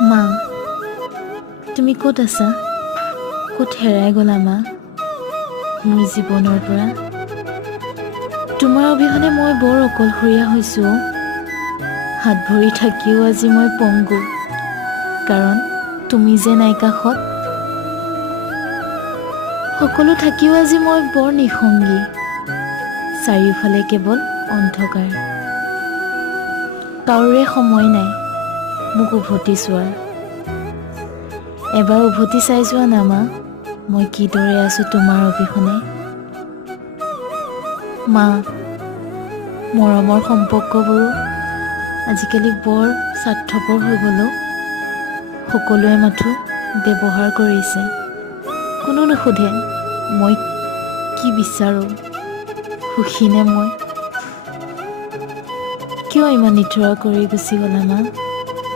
মা, তুমি ক'ত আছা? ক'ত হেৰাই গ'লা মা মোৰ জীৱনৰ পৰা? তোমাৰ অবিহনে মই বৰ অকলশৰীয়া হৈছোঁ। হাত ভৰি থাকিও আজি মই পংগু, কাৰণ তুমি যে নাই কাষত। সকলো থাকিও আজি মই বৰ নিঃসংগী, চাৰিওফালে কেৱল অন্ধকাৰ। কাৰোৰে সময় নাই মোক উভতি চোৱাৰ। এবাৰ উভতি চাই যোৱা না মা, মই কিদৰে আছোঁ তোমাৰ অবিহনে। মা, মৰমৰ সম্পৰ্কবোৰো আজিকালি বৰ স্বাৰ্থপৰ হৈ গ'ল। সকলোৱে মাথো ব্যৱহাৰ কৰিছে, কোনো নুসুধে মই কি বিচাৰোঁ, সুখী নে মই। কিয় ইমান নিথৰা কৰি গুচি গ'লা মা?